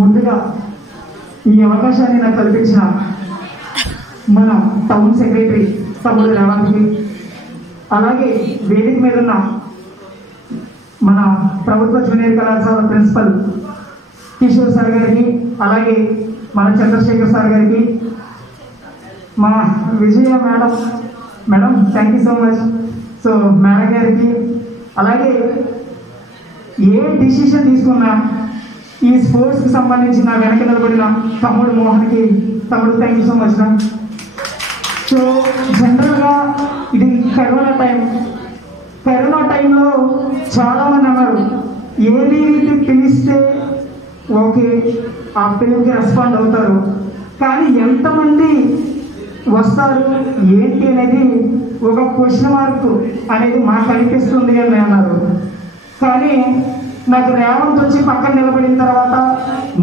ముందుగా ఈ అవకాశాన్ని నాకు కల్పించిన మన టౌన్ సెక్రటరీ తమ్ముడు రేవంత్కి, అలాగే వేదిక మీద ఉన్న మన ప్రభుత్వ జూనియర్ కళాశాల ప్రిన్సిపల్ కిషోర్ సార్ గారికి, అలాగే మన చంద్రశేఖర్ సార్ గారికి, మా Vijaya madam thank you so much. So madam గారికి, అలాగే ఏ డిసిషన్ తీసుకున్నా ఈ స్పోర్ట్స్కి సంబంధించి నా వెనక నిలబడిన తమ్ముడు మోహన్కి, తమ్ముడు థ్యాంక్ యూ సో మచ్ రా. సో జనరల్గా ఇది కరోనా టైంలో చాలామంది అన్నారు ఏబీవీపీ పిలిస్తే ఓకే ఆ పిల్లలకి రెస్పాండ్ అవుతారు, కానీ ఎంతమంది వస్తారు ఏంటి అనేది ఒక క్వశ్చన్ మార్క్ అనేది మాకు అనిపిస్తుంది అని అన్నారు. కానీ నాకు రేవంత్ వచ్చి పక్కన నిలబడిన తర్వాత,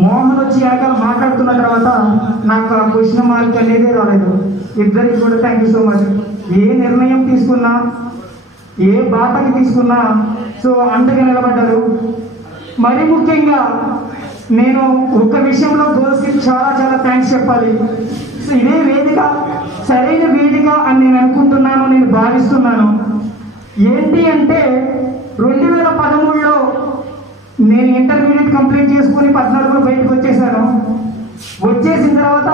మోహన్ వచ్చి వెనకాల మాట్లాడుతున్న తర్వాత నాకు ఆ క్వశ్చన్ మార్క్ అనేది రాలేదు. ఇద్దరికి కూడా థ్యాంక్ యూ సో మచ్. ఏ నిర్ణయం తీసుకున్నా, ఏ బాటకి తీసుకున్నా సో అండగా నిలబడ్డారు. మరీ ముఖ్యంగా నేను ఒక విషయంలో గోల్స్కి చాలా థ్యాంక్స్ చెప్పాలి. సో ఇదే వేదిక సరైన వేదిక అని నేను అనుకుంటున్నాను, నేను భావిస్తున్నాను. ఏంటి అంటే 2013లో నేను ఇంటర్మీడియట్ కంప్లీట్ చేసుకుని 14లో బయటకు వచ్చేసాను. వచ్చేసిన తర్వాత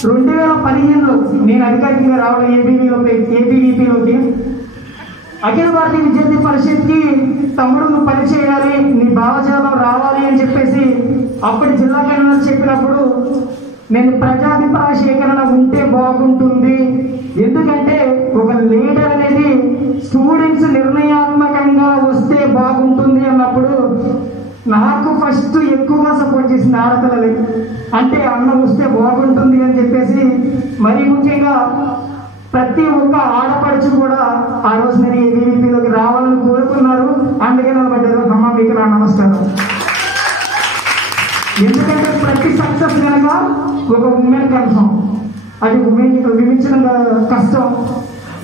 2015లో నేను అధికారికంగా రావడం ఏబీవీపీలోకి. అఖిల భారతీయ విద్యార్థి పరిషత్కి తమ్ముడు నువ్వు పని చేయాలి, నీ భావజాలం రావాలి అని చెప్పేసి అప్పటి జిల్లా కన్వీనర్ చెప్పినప్పుడు నేను ప్రజాభిప్రాయ సేకరణ ఉంటే బాగుంటుంది, ఎందుకంటే ఒక లీడర్ అనేది స్టూడెంట్స్ నిర్ణయాత్మకంగా వస్తే బాగుంటుంది అన్నప్పుడు నాకు ఫస్ట్ ఎక్కువగా సపోర్ట్ చేసింది ఆడపిల్లలే. అంటే అన్న వస్తే బాగుంటుంది అని చెప్పేసి, మరీ ముఖ్యంగా ప్రతి ఒక్క ఆడపడుచు కూడా ఆ రోజు నేను ఏబీవీపీలోకి రావాలని కోరుకున్నారు, అందుకే నిలబడ్డారు. అమ్మ మీకు నా నమస్కారం. ఎందుకంటే ప్రతి సక్సెస్ కనుక ఒక ఉమెన్ కన్ఫర్మ్, అది విమించడం కష్టం.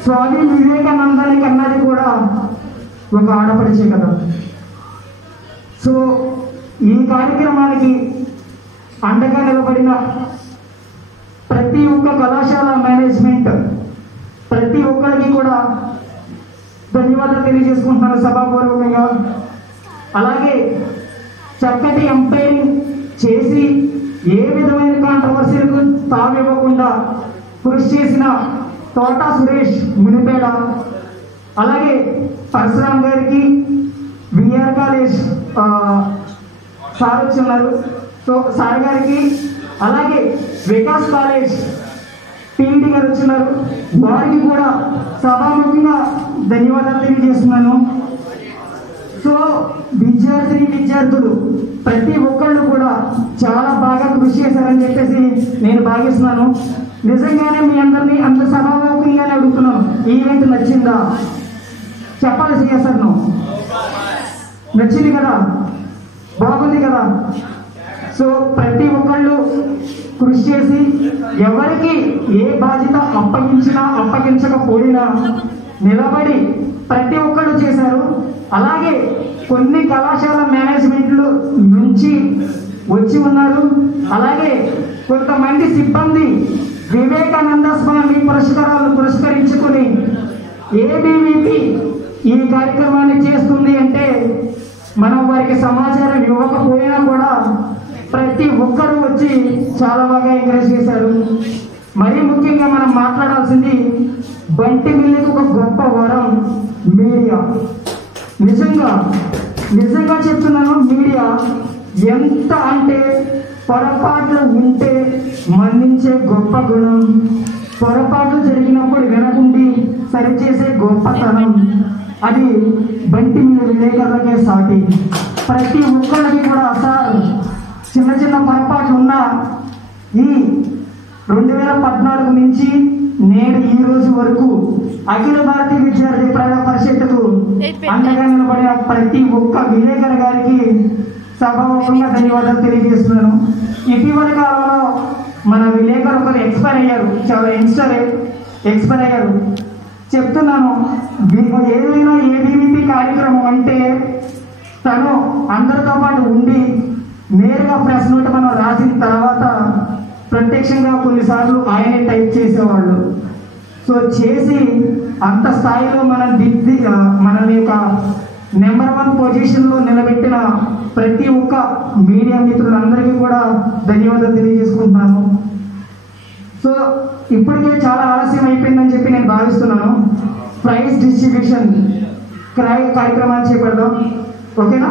సో అది వివేకానందానికి అన్నది కూడా ఒక ఆడపడిచే కదా. సో ఈ కార్యక్రమానికి అండగా నిలబడిన ప్రతి ఒక్క కళాశాల మేనేజ్మెంట్, ప్రతి ఒక్కరికి కూడా ధన్యవాదాలు తెలియజేసుకుంటున్నాను సభాపూర్వకంగా. అలాగే చక్కటి ఎంపైరింగ్ చేసి ఏ విధమైన కాంట్రవర్సీలకు తావివ్వకుండా కృషి చేసిన తోటా సురేష్ మునిపేడ, అలాగే పరశురామ్ గారికి, విఆర్ కాలేజ్ సార్ వచ్చున్నారు, సో సార్ గారికి, అలాగే వికాస్ కాలేజ్ పీఈటీ గారు వచ్చినారు, వారికి కూడా సభాముఖంగా ధన్యవాదాలు తెలియజేస్తున్నాను. సో విద్యార్థులు ప్రతి ఒక్కళ్ళు కూడా చాలా బాగా కృషి చేశారని చెప్పేసి నేను భావిస్తున్నాను. నిజంగానే మీ అందరినీ అంత సభాముఖంగానే అడుగుతున్నాను, ఈవెంట్ నచ్చిందా చెప్పాలి. సిఎస్ఆర్ నచ్చింది కదా, బాగుంది కదా. సో ప్రతి ఒక్కళ్ళు కృషి చేసి ఎవరికి ఏ బాధ్యత అప్పగించకపోయినా నిలబడి ప్రతి ఒక్కళ్ళు చేశారు. అలాగే కొన్ని కళాశాల మేనేజ్మెంట్లు నుంచి వచ్చి ఉన్నారు. అలాగే కొంతమంది సిబ్బంది వివేకానంద స్వామి పురస్కారాలను పురస్కరించుకుని ఏబీవీపీ ఈ కార్యక్రమాన్ని చేస్తుంది అంటే మనం వారికి సమాచారం ఇవ్వకపోయినా కూడా ప్రతి ఒక్కరూ వచ్చి చాలా బాగా ఎంకరేజ్ చేశారు. మరీ ముఖ్యంగా మనం మాట్లాడాల్సింది బంటి మిల్లికి ఒక గొప్ప వరం మీడియా. నిజంగా చెప్తున్నాను, మీడియా ఎంత అంటే పొరపాట్లు ఉంటే మన్నించే గొప్ప గుణం, పొరపాట్లు జరిగినప్పుడు వెనకుండి సరిచేసే గొప్పతనం, అది బంటి మీద విలేకరులకే సాటి. ప్రతి ఒక్కరికి కూడా సార్ చిన్న పొరపాట్లు ఉన్నా ఈ 2014 నుంచి నేడు ఈ రోజు వరకు అఖిల భారతీయ విద్యార్థి పరిషత్తుకు అండగా నిలబడిన ప్రతి ఒక్క విలేకరు గారికి సభాముఖంగా ధన్యవాదాలు తెలియజేస్తున్నాను. ఇటీవల కాలంలో మన విలేకరు ఒకరు ఎక్స్పైర్ అయ్యారు, చాలా ఎక్స్పైర్ అయ్యారు. చెప్తున్నాను, ఏదైనా ఏబీవీపీ కార్యక్రమం అంటే తను అందరితో పాటు ఉండి నేరుగా ప్రెస్ నోట్ మనం రాసిన తర్వాత ప్రత్యక్షంగా కొన్నిసార్లు ఆయనే టైప్ చేసేవాళ్ళు. సో చేసి అంత స్థాయిలో మనల్ని యొక్క నెంబర్ 1 పొజిషన్లో నిలబెట్టిన ప్రతి ఒక్క మీడియా మిత్రులందరికీ కూడా ధన్యవాదాలు తెలియజేసుకుంటున్నాను. సో ఇప్పటికే చాలా ఆలస్యం అయిపోయిందని చెప్పి నేను భావిస్తున్నాను. ప్రైజ్ డిస్ట్రిబ్యూషన్ కార్యక్రమాన్ని చేపడదాం. ఓకేనా?